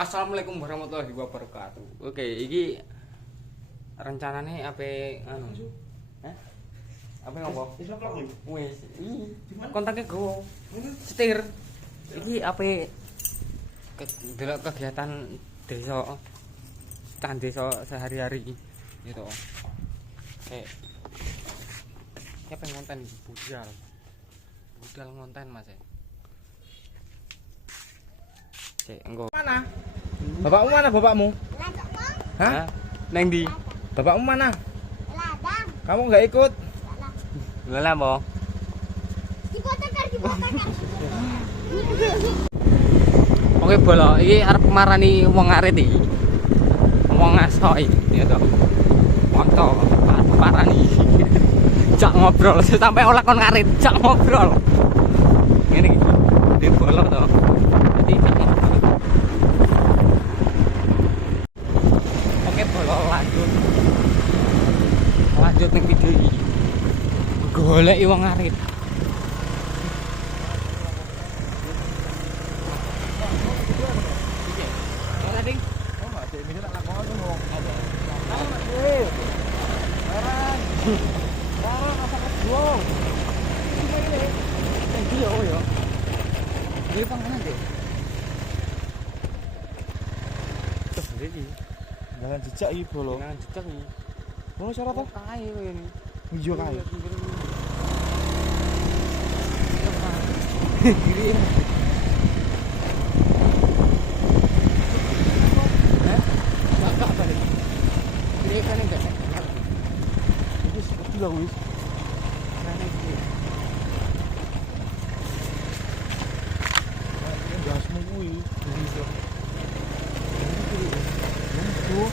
Assalamualaikum warahmatullahi wabarakatuh. Oke, iki rencanane ape anu? Hah? Apa ngopo? Wis, kontaknya go. Setir. Iki ape delok kegiatan desa kan desa sehari-hari gitu. Siapa yang ngonten budal? Budal ngonten Mas. Engko. Mana? Bapakmu mana bapakmu? Hah? Neng di? Bapakmu mana? Ladang. Kamu nggak ikut? Lha apa? Dipotekar. Oke bolo, iki arep marani wong ngarit iki. Wong ngaso iki, ya to. Foto parani. Jak ngobrol sampai oleh kon ngarit, jak ngobrol. Ngene iki. Di bolo to. Dadi oke bolo lanjut ning video iki. Goleki wong ngarit. Jangan jejak iki bolo. Jangan jejak iki. Mau syarat apa? Kae koyo ini. Iya kae. Kiri. Hah? Enggak balik. Kiri kan enggak. Wis seperti lah wis. Sana iki. Gasmu kuwi. Iso. Aduh,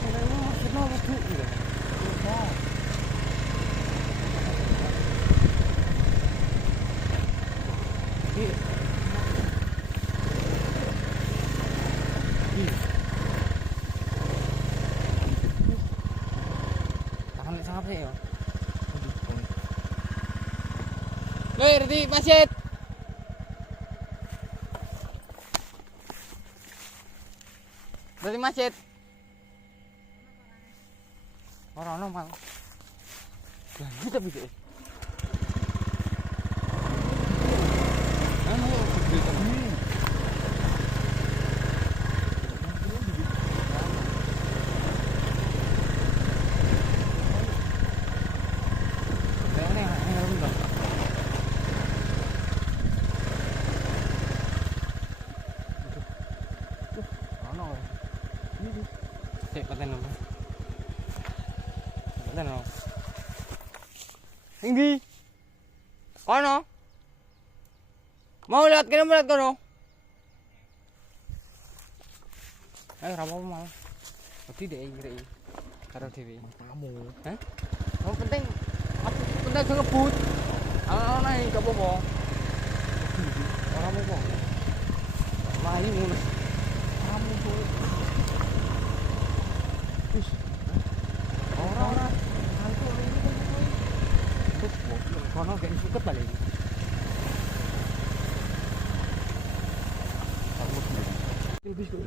sampai lu maksudnya waktu gitu. Tahan sampai ya. Ler di masjid. Dari masjid. Ora ono mal. Lah iki tapi deh. Anu gede tapi. Tinggi. Kono. Mau lihat kono. Apa mal. Tadi deh ngiri. Karo dhewe. Kamu. Hah? Yang penting aku penting aja ngebut. Ana iki gak apa-apa. Ora apa-apa. Melayu ngono. Kamu tuh. Wis. Ora. Kono gak suket balik.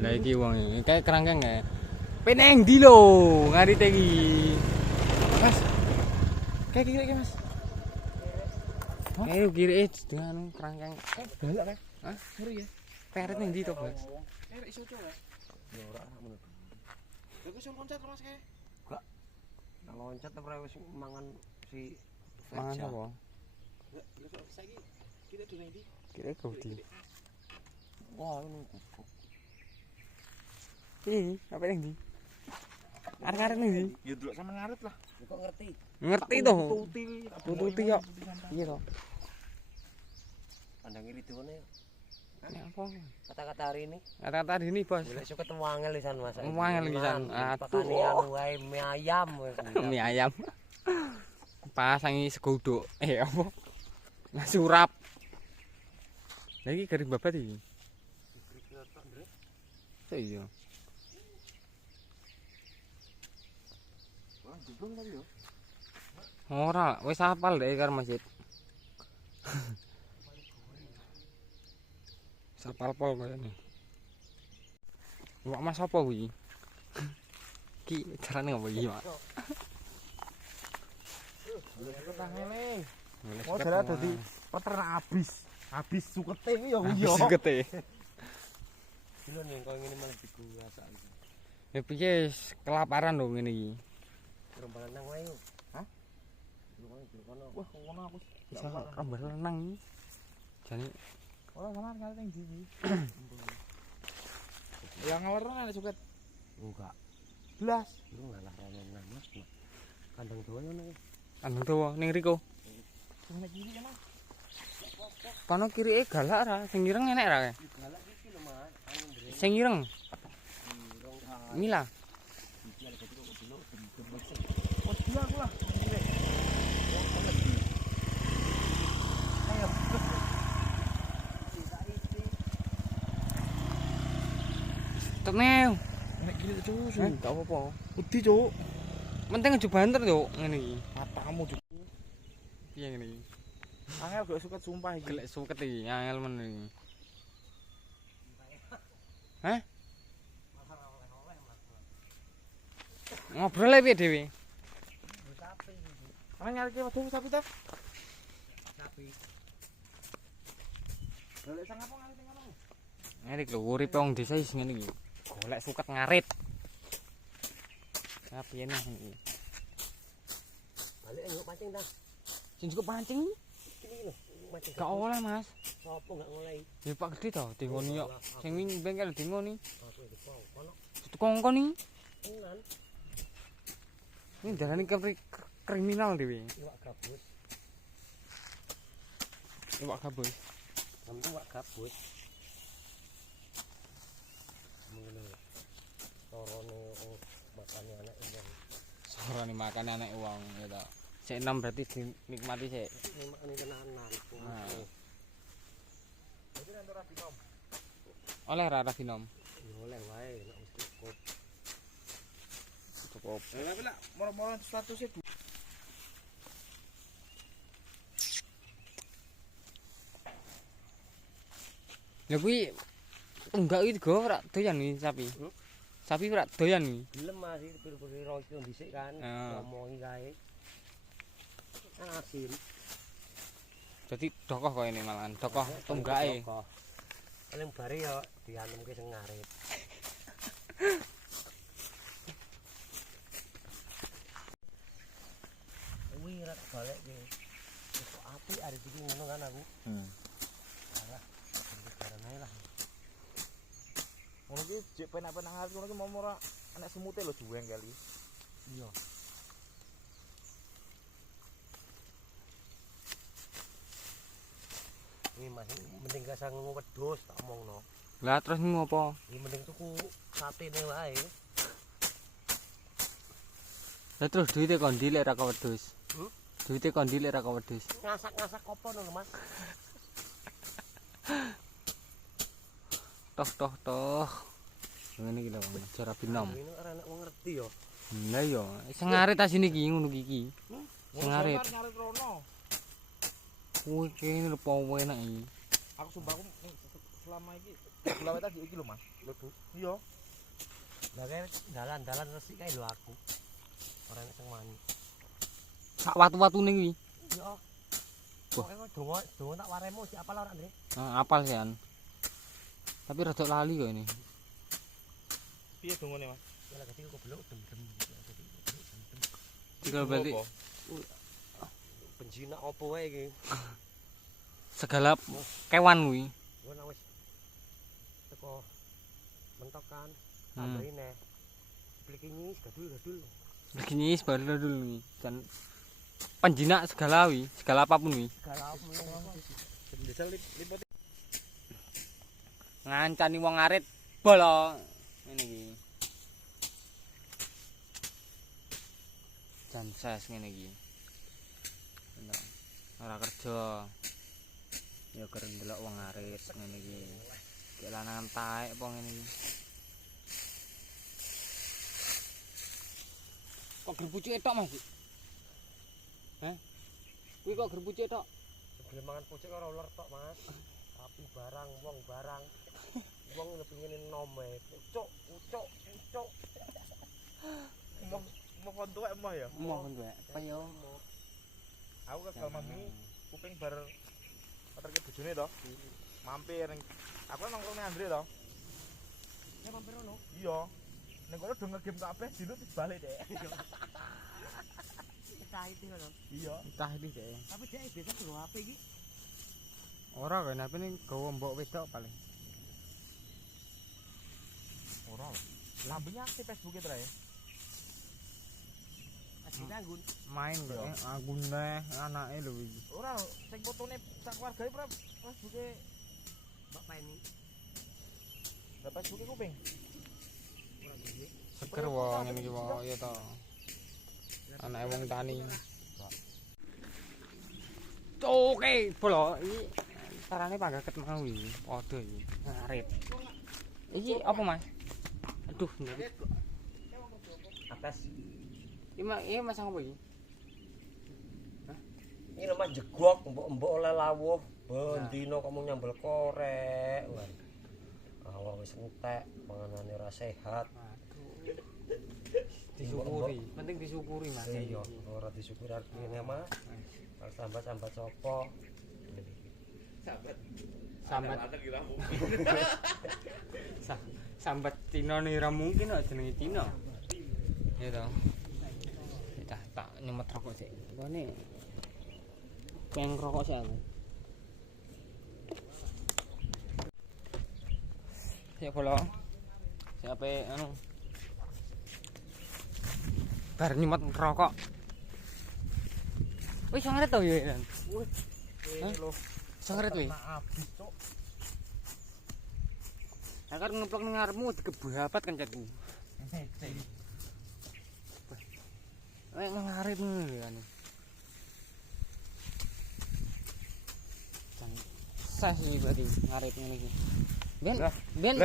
Lah iki wong iki kayak kerangkeng ya. Peneng ndi lho ngarite iki. Mas. Kayak kira Mas. Ayo kiri dengan kerangkeng. Balak kae. Hah? Sorry ya. Peret ning ndi to, Mas? Iso coba. Ya ora menurut. Lha kok iso loncat Mas kae? Enggak. Loncat ora wis mangan si Mangan apa? Lah saiki kita dene iki. Kira gudi. wah ini gubuk. Ih, apa ning ndi? Arek-arek ning ndi? Ya delok sampe ngaret lah. Kok ngerti? Ngerti to? Tututi kok. Iya to. Pandang iri tuane. Nek apa? Kata-kata hari ini. Kata-kata ini, Bos. Boleh suka ketemu angel lisan Mas. Angel lisan. Aduh. Anu wae mie ayam. Mie ayam. Pasangi segodok. Apa? Nah surap. Lagi garing babat iki. Iya. Wah, jeblong tadi yo. Ora, wis hafal deh karo masjid. Sapal-pol kayane. Wak Mas apa kuwi? Ki carane ngopo iki, Mak? Ketangene. Golek Oh, suket jare wae. dadi peternak habis. Habis sukete kuwi ya kuwi ya. Sukete. Dino ning kok ngene malah diguasak iki. Ya piye kelaparan lho ngene iki. Rombalan nang wae yo. Hah? Kono. Wah, ngono aku. Bisa rambah lenang iki. Jane Ora kamar kali ning ndi. Ya ngelerno nek suket. Enggak. Blas. Lu ngalah rono nang Mas. Kandang dawa ngono. kandang dawa ning riko. Sing nek kiri kan. Kono kirike galak ra, sing ireng enek ra. Galak iki lho Mas. Angin ndre. Sing ireng Mila. Iki ala kok dulu Oh, dia aku lah. Ayo. Tekneu. Nek kiri terus. Gak apa-apa. Wedi, Cuk. Penting aja banter yo ngene iki. Matamu, Cuk. Piye ngene iki? Angel gak suket sumpah iki. Gelek suket iki, angel men iki. Hah? Ngobrol ae piye dhewe? Ana nyari ke wedhus sapi ta? Sapi. Golek sang apa ngali ngono? Ngarit lho uripe wong desa wis ngene iki. Golek suket ngarit. Ya piye nih iki? Balik ayo pancing ta. Sing cukup pancing Iki lho, mancing. gak oleh, Mas. Sopo enggak ngolehi? Ya Pak Gede to, dingoni yo. Sing wing bengkel dingoni. Aku iki kono. Kongkon iki. Tenan. Ini darane kriminal dhewe. Iwak gabus. Iwak gabus. Kamu iwak gabus. Ngene. Sorone makane anak ini. Sorane makan anak wong ya to. Sik enom berarti dinikmati sik. Makane tenanan. Nah. Iki nek ora dinom. Oleh ra dinom. Ya oleh wae nek wis cukup. Cukup. Ya tapi lah moro-moro statusnya Ya kuwi tunggak iki go ora doyan iki sapi. Sapi ora doyan iki. Gelem Mas iki pir-pir iki dhisik kan. Ah. Ngomongi kae. Asin. Jadi dokoh kok ini malahan, dokoh tunggake. Paling bare ya dianemke sing ngarit. Wih, rak balik ki. Kok apik arep iki ngono kan aku. Alah, barang ae lah. ngono ki jek penak-penak ngali ngono ki mau ora enek semute lho juweng kali. Iya. Ini masih mending gak sang wedhus tak omongno. Lah terus ngopo? Ini mending tuku satene wae. Lah terus duwite kondi lek ra kewedhus. Hmm? Duwite kondi lek ra kewedhus. Ngasak-ngasak apa no Mas? Toh. Ngene iki lho, cara binom. Ini ora enak wong ngerti ya. Lah iya, sing ngarit asine iki ngono iki. Sing ngarit. Ngarit rono. Kuwi kene lho po enak iki. Aku sumpah aku selama iki gula tadi iki lho Mas. Lho, iya. Lah kae dalan-dalan resik kae lho aku. Ora enak sing wani. Sak watu-watune kuwi. Iya. Pokoke donga tak waremu si apal ora Andre? Nah, apal sih an. Tapi rada lali kok ini. Piye dongone Mas? Ya lagi kok belok dem-dem. Tinggal balik Penjina apa wae iki? segala kewan kuwi. Gua nang wis teko mentok kan. Hmm. Tambahin neh. Pliki nyis gadul-gadul. Begini baru dulu nih. Dan penjinak segala wi, segala apapun wi. Segala apa Desa lipot. Ngancani wong ngarit bolo. Ngene iki. Jan ses ngene iki. Ora kerja. Ya keren delok wong ngarit ngene iki. Kayak lanangan taek apa ngene iki. Kok gerpucuke tok Mas? Hah? Kuwi kok gerpucuke tok? Gelem mangan pucuk karo ular tok, Mas. api barang, wong barang. Wong ngepingin nome, ucuk. Mau kontu emah ya. Mohon duwe. Payo. Aku ke mami kuping bar terke bojone to. Mampir ning aku nongkrong ning Andre to. Ya mampir ono. Iya. Ning kono do ngegame kabeh dilut balik dek. Kita itu ngono. Iya. Entah iki deh. Tapi dia biasa nggo HP iki. Ora kene apa ning gawa mbok wedok paling. Ora. Lambenya aktif Facebook e trae. Asine anggun. Main kok agune anake lho iki. Ora, sing fotone sak keluargae pra Facebook e Mbak Pani. Lah Facebook e kuping. Ora iki. Seger wong ngene iki wae ya to. Anake wong tani. Oke, bolo iki carane panggaket mau iki. Padha iki. Ngarit. Iki apa, Mas? Aduh, ndek. Atas. Iki masang apa iki? Ini lemah jegok, mbok oleh lawuh. Bendino kamu nyambel korek. Awak wis entek, panganane ora sehat. Disyukuri, penting disyukuri Mas. Iya, ora disyukuri artine mah. Kalau sambat-sambat sapa? Sambat sambat Cina nih ora mungkin kok jenenge Cina. Ya to. Tak nyemet rokok sik. Ngene. Peng rokok sik aku. Ya polo. Siapa anu? Bar nyemet rokok. Wis ngaret to ya. Ini lho. Sangaret wis. Abis cuk. Akar ngeplok ning ngarepmu dikebapat kancatku. Ngarit ngene anu. Jan sah iki berarti ngarit ngene iki. Ben lah,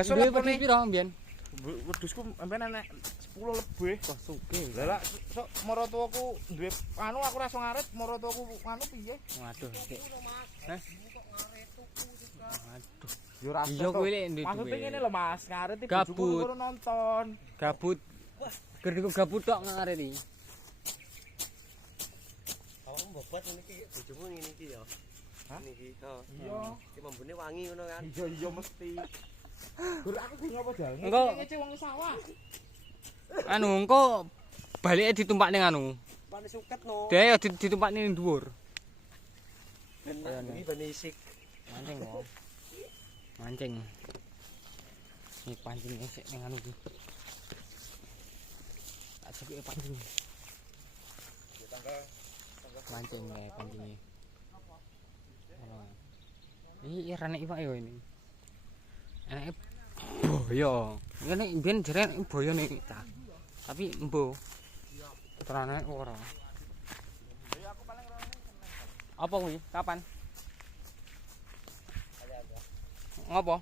duwe apa wedi nih? piro mbiyen? Wedhusku sampean enek 10 lebih. Wah sugih. Lah sok maratuaku duwe anu aku ra iso ngarit, maratuaku anu piye? Waduh, Dik. Hah? Waduh. Yo ra Iya kuwi lek ndek Maksudnya ngene lho Mas, ngarit iki Gabut. bojoku loro nonton. Gabut. Gerdiku gabut tok ngarit iki. Awakmu bobot ngene iki bojomu ngene iki ya. Hah? Niki. Heeh. Iya. Iki membune wangi ngono kan. Iya mesti. Gur aku bingung apa jal. Engko ngece wong sawah. anu engko balike ditumpak ning anu. Pane suket no. Dhewe ya ditumpak ning dhuwur. Ben iki ben isik. Mancing kok. Mancing. Ini pancing esek ning anu iki. Tak cepike pancing. Mancing kae pancingnya. Ini rane iwak yo ini. Enake boyo. Ngene mbiyen jeren boyo nih ta. Tapi embo. Terane ora. Apa kuwi? Kapan? Ngopo?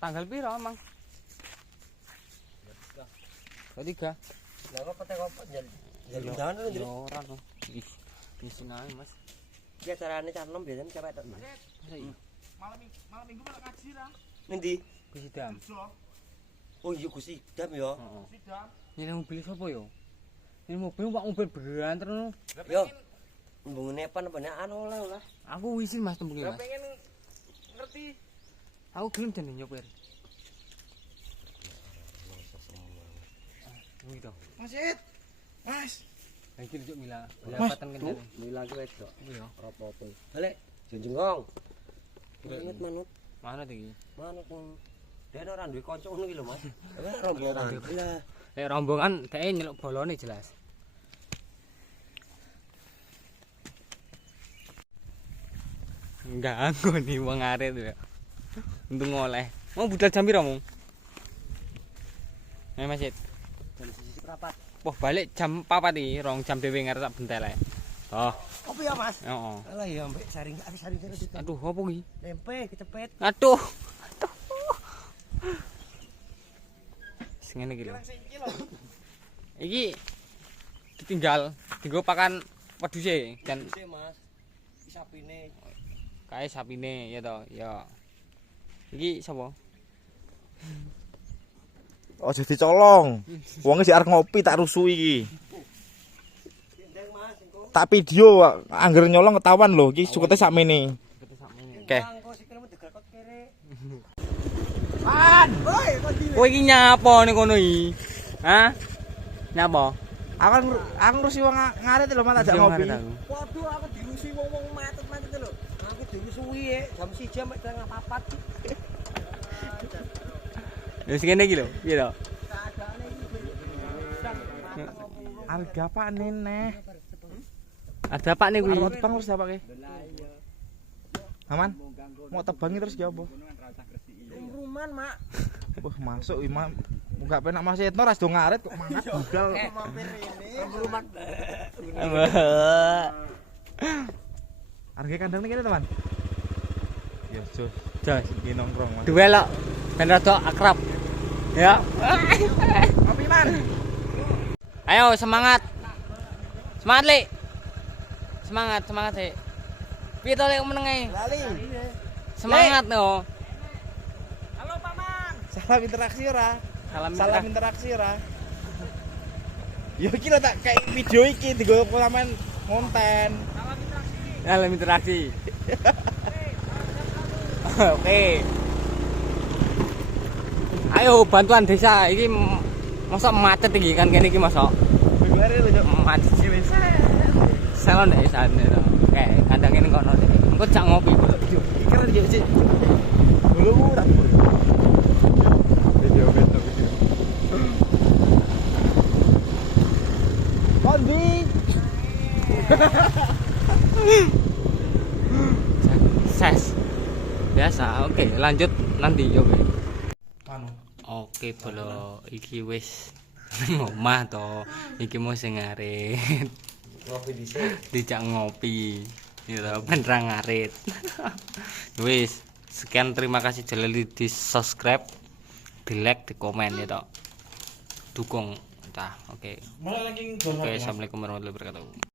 Tanggal piro, Mang? 23. Lah kok pete kok njel. Jalan lho Ya njel. ora to. Ih, bisin ae, Mas. Ki acarane canem biasane cepet tok. Masa iya? Malam minggu malah ngaji ra. Ngendi? Kusidam. Iso. Oh iya Gus Idam ya. Heeh. Sidang. Ini mobil sapa yo? Ini mobil Pak mobil banter no. Lah Yo. pengen Mbungune apa nek anu oleh. Aku wisin Mas tembunge lah Mas. pengen ngerti. Aku gelem jane nyopir. Kuwi to. Mas. Mas. Ha iki njuk mila. Belapatan kencane. Mila ki wedok. Iya. Rapopo. Balik. Jenjengong. Ingat manut. Mana iki? Manut nang Dene ora duwe kanca ngono iki lho, Mas. Rombongan. Lah, Lek rombongan dhek nyeluk bolone jelas. Enggak aku nih wong arit ya. Untung oleh. Mau budal jam piro, Mung? Mas Sid. jam siji rapat. Wah, balik jam 4 iki, rong jam dhewe ngarep tak bentelek. Oh, Apa ya, Mas? heeh. Alah ya mbek saring terus itu. Aduh, apa iki? Tempe kecepet. Aduh. Sing ngene iki lho. Sing iki lho. Iki ditinggal, dienggo pakan wedhuse dan Sik Mas. Iki sapine. kae sapine ya to. Ya. Iki sapa? Ojo dicolong. Wong sik arep ngopi tak rusuh iki. Ndeng Mas engko. Tak video angger nyolong ketahuan lho, iki sukete sakmene. Oke. Engko sikilmu digrakot kere. Kowe iki nyapa ning kono iki? Hah? Nyapa? Aku ngurusi wong ngaret lho, Mas, tak ngopi. Waduh aku dirusi wong-wong matet-matet lho. Aku dirusuhi jam 1 sampai jam 4. Wis kene iki lho, piye to? Harga apa neneh? Ada apa nih kuwi? Arep tebang terus apa ke? Aman? Mau tebangi terus ya apa? Ruman, Mak. Wah, masuk Imam. Enggak penak Mas Etno ras do ngaret kok mangat budal. Mampir rene. Ruman. Harga kandang kene, teman. Ya, jos. Jos, Iki nongkrong, Mas. duwe lho. Ben rada akrab. Ya. Ngopi, Man. Ayo semangat. Semangat, Lik. Semangat sih. Piye to Lik meneng ae? Lali. Semangat no. Salam interaksi ora? Salam Interaksi ora? Ya iki lho tak kayak video iki digo sampean konten. Salam interaksi. Oke. Ayo bantuan desa iki masa macet iki kan kene iki masa Beglare lho, Cok. macet sih wis. Salon ya sana to. Oke, kandang ini kono. Engko jak ngopi. Keren yo sih. Dulu tak video. Kondi. Ses. Biasa. Oke, lanjut nanti oke. Anu. Oke, bolo iki wis omah to. Iki mau sing ngarit. Ngopi dhisik. Dijak ngopi. Ya ben ra ngarit. Wis, sekian terima kasih jalali di subscribe, di like, di komen ya toh. Dukung. Oke. Mulai lagi Oke, assalamualaikum warahmatullahi wabarakatuh.